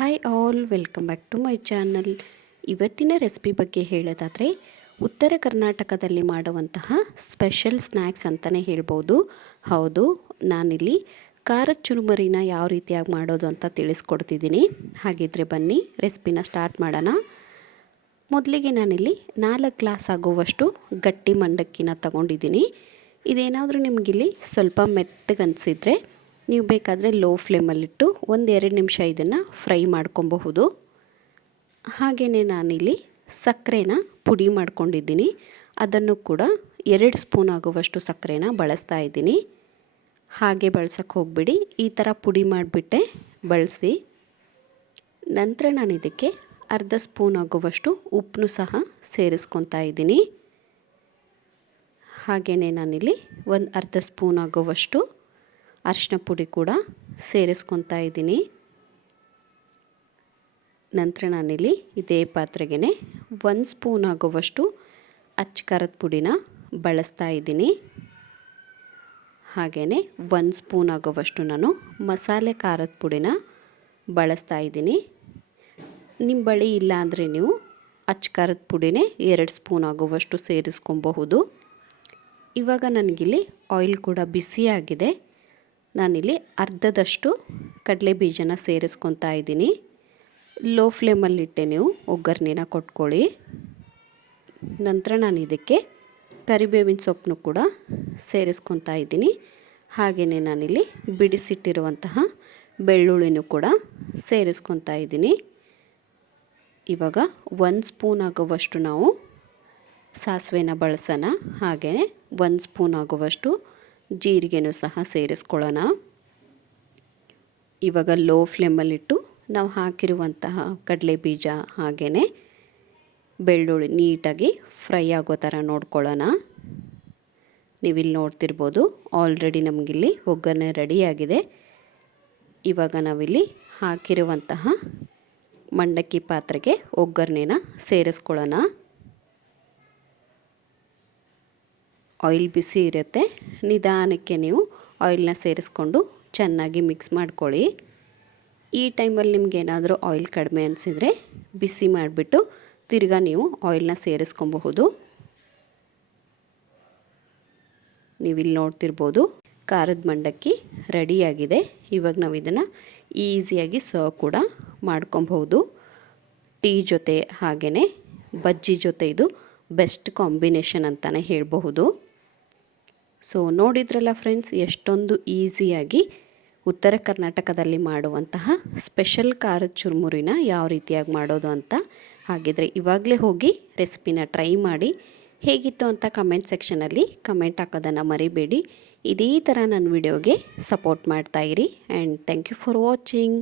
Hi all, welcome back to my channel. ಇವತ್ತಿನ recipe ಬಗ್ಗೆ ಹೇಳೋದಾದರೆ ಉತ್ತರ ಕರ್ನಾಟಕದಲ್ಲಿ ಮಾಡುವಂತಹ ಸ್ಪೆಷಲ್ ಸ್ನ್ಯಾಕ್ಸ್ ಅಂತಲೇ ಹೇಳ್ಬೋದು. ಹೌದು, ನಾನಿಲ್ಲಿ ಖಾರದ ಚುರುಮುರಿನ ಯಾವ ರೀತಿಯಾಗಿ ಮಾಡೋದು ಅಂತ ತಿಳಿಸ್ಕೊಡ್ತಿದ್ದೀನಿ. ಹಾಗಿದ್ರೆ ಬನ್ನಿ ರೆಸಿಪಿನ ಸ್ಟಾರ್ಟ್ ಮಾಡೋಣ. ಮೊದಲಿಗೆ ನಾನಿಲ್ಲಿ 4 ಗ್ಲಾಸ್ ಆಗುವಷ್ಟು ಗಟ್ಟಿ ಮಂಡಕ್ಕಿನ ತಗೊಂಡಿದ್ದೀನಿ. ಇದೇನಾದರೂ ನಿಮಗಿಲ್ಲಿ ಸ್ವಲ್ಪ ಮೆತ್ತಗೆ ಅನಿಸಿದರೆ ನೀವು ಬೇಕಾದರೆ ಲೋ ಫ್ಲೇಮಲ್ಲಿಟ್ಟು 1-2 ನಿಮಿಷ ಇದನ್ನು ಫ್ರೈ ಮಾಡ್ಕೊಬಹುದು. ಹಾಗೆಯೇ ನಾನಿಲ್ಲಿ ಸಕ್ಕರೆನ ಪುಡಿ ಮಾಡ್ಕೊಂಡಿದ್ದೀನಿ. ಅದನ್ನು ಕೂಡ 2 ಸ್ಪೂನ್ ಆಗುವಷ್ಟು ಸಕ್ಕರೆನ ಬಳಸ್ತಾ ಇದ್ದೀನಿ. ಹಾಗೆ ಬಳಸೋಕ್ಕೆ ಹೋಗ್ಬಿಡಿ, ಈ ಥರ ಪುಡಿ ಮಾಡಿಬಿಟ್ಟೆ ಬಳಸಿ. ನಂತರ ನಾನು ಇದಕ್ಕೆ ಅರ್ಧ ಸ್ಪೂನ್ ಆಗುವಷ್ಟು ಉಪ್ಪನ್ನು ಸಹ ಸೇರಿಸ್ಕೊತಾ ಇದ್ದೀನಿ. ಹಾಗೆಯೇ ನಾನಿಲ್ಲಿ ಅರ್ಧ ಸ್ಪೂನ್ ಆಗುವಷ್ಟು ಅರಿಶಿನ ಪುಡಿ ಕೂಡ ಸೇರಿಸ್ಕೊತಾ ಇದ್ದೀನಿ. ನಂತರ ನಾನಿಲ್ಲಿ ಇದೇ ಪಾತ್ರೆಗೆ 1 ಸ್ಪೂನ್ ಆಗುವಷ್ಟು ಅಚ್ಚ ಖಾರದ ಪುಡಿನ ಬಳಸ್ತಾ ಇದ್ದೀನಿ. ಹಾಗೆಯೇ 1 ಸ್ಪೂನ್ ಆಗುವಷ್ಟು ನಾನು ಮಸಾಲೆ ಖಾರದ ಪುಡಿನ ಬಳಸ್ತಾ ಇದ್ದೀನಿ. ನಿಮ್ಮ ಬಳಿ ಇಲ್ಲ ಅಂದರೆ ನೀವು ಅಚ್ಚ ಖಾರದ ಪುಡಿನೇ 2 ಸ್ಪೂನ್ ಆಗುವಷ್ಟು ಸೇರಿಸ್ಕೊಬಹುದು. ಇವಾಗ ನನಗಿಲ್ಲಿ ಆಯಿಲ್ ಕೂಡ ಬಿಸಿಯಾಗಿದೆ. ನಾನಿಲ್ಲಿ ಅರ್ಧದಷ್ಟು ಕಡಲೆ ಬೀಜನ ಸೇರಿಸ್ಕೊತಾ ಇದ್ದೀನಿ. ಲೋ ಫ್ಲೇಮಲ್ಲಿಟ್ಟೆ ನೀವು ಒಗ್ಗರಣೆನ ಕೊಟ್ಕೊಳ್ಳಿ. ನಂತರ ನಾನು ಇದಕ್ಕೆ ಕರಿಬೇವಿನ ಸೊಪ್ಪನ್ನು ಕೂಡ ಸೇರಿಸ್ಕೊತಾ ಇದ್ದೀನಿ. ಹಾಗೆಯೇ ನಾನಿಲ್ಲಿ ಬಿಡಿಸಿಟ್ಟಿರುವಂತಹ ಬೆಳ್ಳುಳ್ಳಿನೂ ಕೂಡ ಸೇರಿಸ್ಕೊತಾ ಇದ್ದೀನಿ. ಇವಾಗ 1 ಸ್ಪೂನ್ ಆಗುವಷ್ಟು ನಾವು ಸಾಸಿವೆನ ಬಳಸೋಣ. ಹಾಗೆಯೇ 1 ಸ್ಪೂನ್ ಆಗುವಷ್ಟು ಜೀರಿಗೆನೂ ಸಹ ಸೇರಿಸ್ಕೊಳ್ಳೋಣ. ಇವಾಗ ಲೋ ಫ್ಲೇಮಲ್ಲಿಟ್ಟು ನಾವು ಹಾಕಿರುವಂತಹ ಕಡಲೆ ಬೀಜ ಹಾಗೆಯೇ ಬೆಳ್ಳುಳ್ಳಿ ನೀಟಾಗಿ ಫ್ರೈ ಆಗೋ ಥರ ನೋಡ್ಕೊಳ್ಳೋಣ. ನೀವಿಲ್ಲಿ ನೋಡ್ತಿರ್ಬೋದು, ಆಲ್ರೆಡಿ ನಮಗಿಲ್ಲಿ ಒಗ್ಗರಣೆ ರೆಡಿಯಾಗಿದೆ. ಇವಾಗ ನಾವಿಲ್ಲಿ ಹಾಕಿರುವಂತಹ ಮಂಡಕ್ಕಿ ಪಾತ್ರೆಗೆ ಒಗ್ಗರಣೆನ ಸೇರಿಸ್ಕೊಳ್ಳೋಣ. ಆಯಿಲ್ ಬಿಸಿ ಇರುತ್ತೆ, ನಿಧಾನಕ್ಕೆ ನೀವು ಆಯಿಲ್ನ ಸೇರಿಸ್ಕೊಂಡು ಚೆನ್ನಾಗಿ ಮಿಕ್ಸ್ ಮಾಡ್ಕೊಳ್ಳಿ. ಈ ಟೈಮಲ್ಲಿ ನಿಮ್ಗೆ ಏನಾದರೂ ಆಯಿಲ್ ಕಡಿಮೆ ಅನಿಸಿದರೆ ಬಿಸಿ ಮಾಡಿಬಿಟ್ಟು ತಿರ್ಗಾ ನೀವು ಆಯಿಲ್ನ ಸೇರಿಸ್ಕೊಬಹುದು. ನೀವಿಲ್ಲಿ ನೋಡ್ತಿರ್ಬೋದು, ಖಾರದ ಮಂಡಕ್ಕಿ ರೆಡಿಯಾಗಿದೆ. ಇವಾಗ ನಾವು ಇದನ್ನು ಈಸಿಯಾಗಿ ಸರ್ವ್ ಕೂಡ ಮಾಡ್ಕೊಬಹುದು. ಟೀ ಜೊತೆ ಹಾಗೆಯೇ ಬಜ್ಜಿ ಜೊತೆ ಇದು ಬೆಸ್ಟ್ ಕಾಂಬಿನೇಷನ್ ಅಂತಲೇ ಹೇಳಬಹುದು. ಸೊ ನೋಡಿದ್ರಲ್ಲ ಫ್ರೆಂಡ್ಸ್, ಎಷ್ಟೊಂದು ಈಸಿಯಾಗಿ ಉತ್ತರ ಕರ್ನಾಟಕದಲ್ಲಿ ಮಾಡುವಂತಹ ಸ್ಪೆಷಲ್ ಖಾರದ ಚುರುಮುರಿನ ಯಾವ ರೀತಿಯಾಗಿ ಮಾಡೋದು ಅಂತ. ಹಾಗಿದ್ರೆ ಇವಾಗಲೇ ಹೋಗಿ ರೆಸಿಪಿನ ಟ್ರೈ ಮಾಡಿ. ಹೇಗಿತ್ತು ಅಂತ ಕಮೆಂಟ್ ಸೆಕ್ಷನಲ್ಲಿ ಕಮೆಂಟ್ ಹಾಕೋದನ್ನು ಮರಿಬೇಡಿ. ಇದೇ ಥರ ನನ್ನ ವಿಡಿಯೋಗೆ ಸಪೋರ್ಟ್ ಮಾಡ್ತಾಯಿರಿ. And thank you for watching.